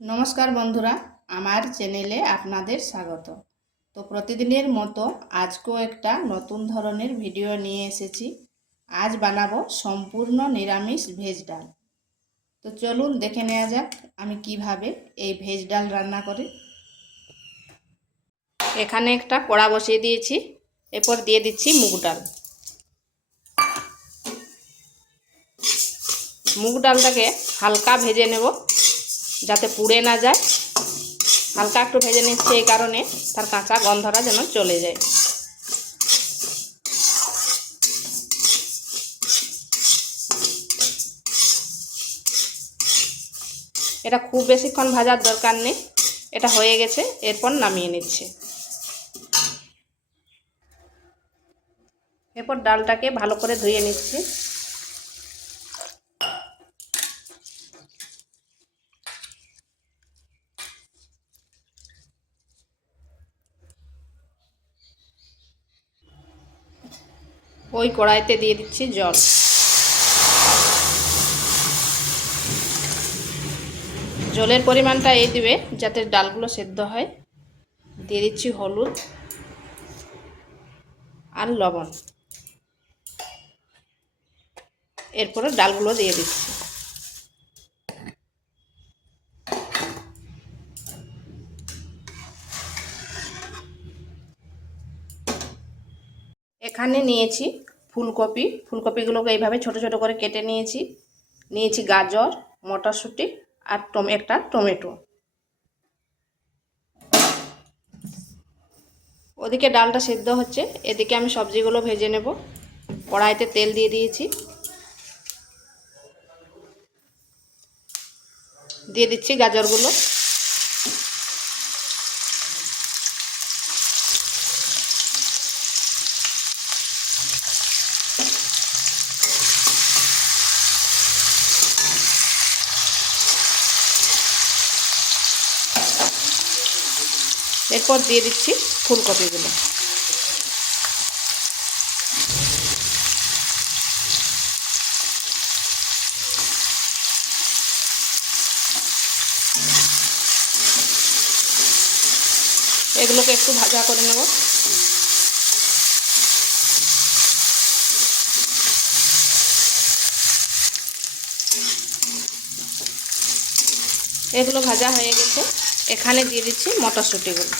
নমস্কার বন্ধুরা, আমার চ্যানেলে আপনাদের স্বাগত। তো প্রতিদিনের মতো আজকেও একটা নতুন ধরনের ভিডিও নিয়ে এসেছি। আজ বানাবো সম্পূর্ণ নিরামিষ ভেজ ডাল। তো চলুন দেখে নেওয়া যাক আমি কিভাবে এই ভেজ ডাল রান্না করি। এখানে একটা কড়া বসিয়ে দিয়েছি, এরপর দিয়ে দিচ্ছি মুগ ডাল। মুগ ডালটাকে হালকা ভেজে নেব যাতে পুড়ে না যায়। হালকা একটু ভেজে নিচ্ছি এই কারণে তার কাঁচা গন্ধটা যেন চলে যায়। এটা খুব বেশিক্ষণ ভাজার দরকার নেই, এটা হয়ে গেছে, এরপর নামিয়ে নিচ্ছে। এরপর ডালটাকে ভালো করে ধুয়ে নিচ্ছি। ওই কড়াইতে দিয়ে দিচ্ছি জল। জলের পরিমাণটা এই দিবে যাতে ডালগুলো সেদ্ধ হয়। দিয়ে দিচ্ছি হলুদ আর লবণ। এরপরে ডালগুলো দিয়ে দিচ্ছি। এখানে নিয়েছি ফুলকপি। ফুলকপিগুলোকে এইভাবে ছোট ছোট করে কেটে নিয়েছি গাজর, মটরশুঁটি আর একটা টমেটো। ওদিকে ডালটা সেদ্ধ হচ্ছে, এদিকে আমি সবজিগুলো ভেজে নেব। কড়াইতে তেল দিয়ে দিয়েছি, দিয়ে দিচ্ছি গাজরগুলো। এরপর দিয়ে দিচ্ছি ফুলকপিগুলো। এগুলোকে একটু ভাজা করে নেব। এগুলো ভাজা হয়ে গেছে, এখানে দিয়ে দিচ্ছি মটরশুঁটিগুলো।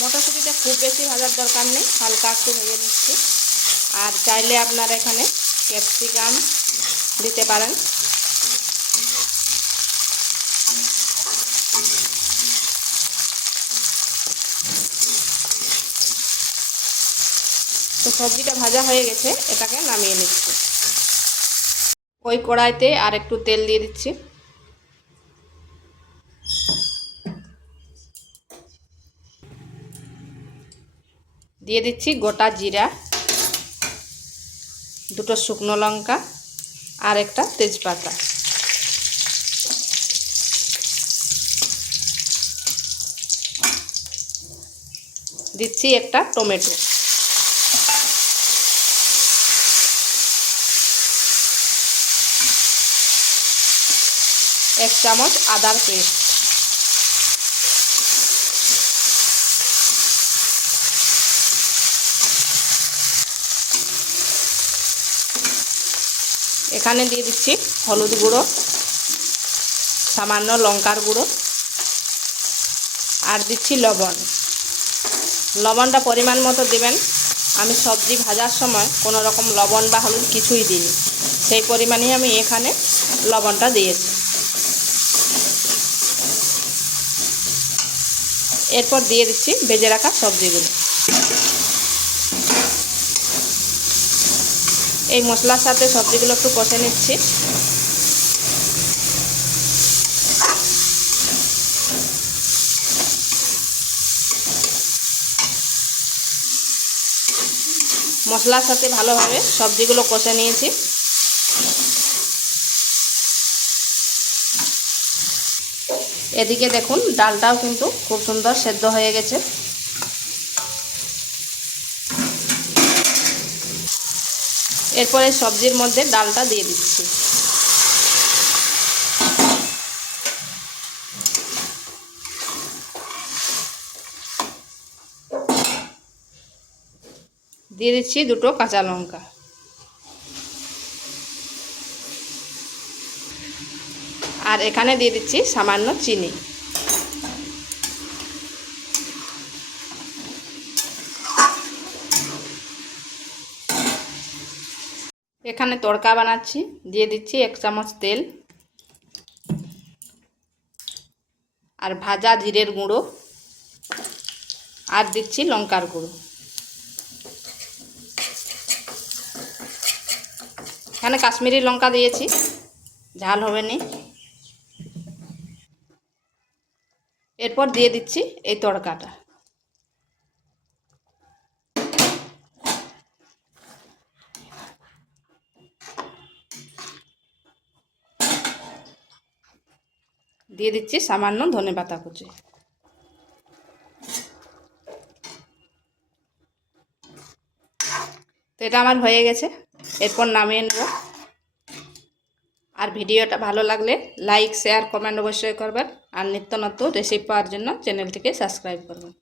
মটরশুঁটিটা খুব বেশি ভাজার দরকার নেই, হালকা একটু ভেজে নিচ্ছি। আর চাইলে আপনারা এখানে ক্যাপসিকাম দিতে পারেন। তো সবজিটা ভাজা হয়ে গেছে, এটাকে নামিয়ে নিচ্ছি। ওই কড়াইতে আর একটু তেল দিয়ে দিচ্ছি। দিয়ে দিচ্ছি গোটা জিরা, দুটো শুকনো লঙ্কা আর একটা তেজপাতা। দিচ্ছি একটা টমেটো। এক চামচ আদার পেস্ট। এখানে দিয়ে দিচ্ছি হলুদ গুঁড়ো, সামান্য লঙ্কার গুঁড়ো আর দিচ্ছি লবণ। লবণটা পরিমাণ মতো দেবেন। আমি সবজি ভাজার সময় কোনো রকম লবণ বা হলুদ কিছুই দিইনি, সেই পরিমাণেই আমি এখানে লবণটা দিয়েছি। এরপর দিয়ে দিচ্ছি ভেজে রাখা সবজিগুলো। এই মশলার সাথে সবজিগুলো একটু কষে নিচ্ছি। মশলার সাথে ভালোভাবে সবজিগুলো কষে নিয়েছি। এদিকে দেখুন ডালটাও কিন্তু খুব সুন্দর সেদ্ধ হয়ে গেছে। এরপরে সবজির মধ্যে ডালটা দিয়ে দিচ্ছি। দিয়ে দিচ্ছি 2টো কাঁচা লঙ্কা। আর এখানে দিয়ে দিচ্ছি সামান্য চিনি। এখানে তড়কা বানাচ্ছি, দিয়ে দিচ্ছি 1 চামচ তেল আর ভাজা জিরের গুঁড়ো আর দিচ্ছি লঙ্কার গুঁড়ো। এখানে কাশ্মীরি লঙ্কা দিয়েছি, ঝাল হবে না। এরপর দিয়ে দিচ্ছি এই তড়কাটা। দিয়ে দিচ্ছি সামান্য ধনেপাতা কুচি। তো এটা আমার হয়ে গেছে, এরপর নামিয়ে নেব। আর ভিডিওটা ভালো লাগলে লাইক, শেয়ার, কমেন্ট অবশ্যই করবেন। আর নিত্য নতুন রেসিপি পাওয়ার জন্য চ্যানেলটিকে সাবস্ক্রাইব করবেন।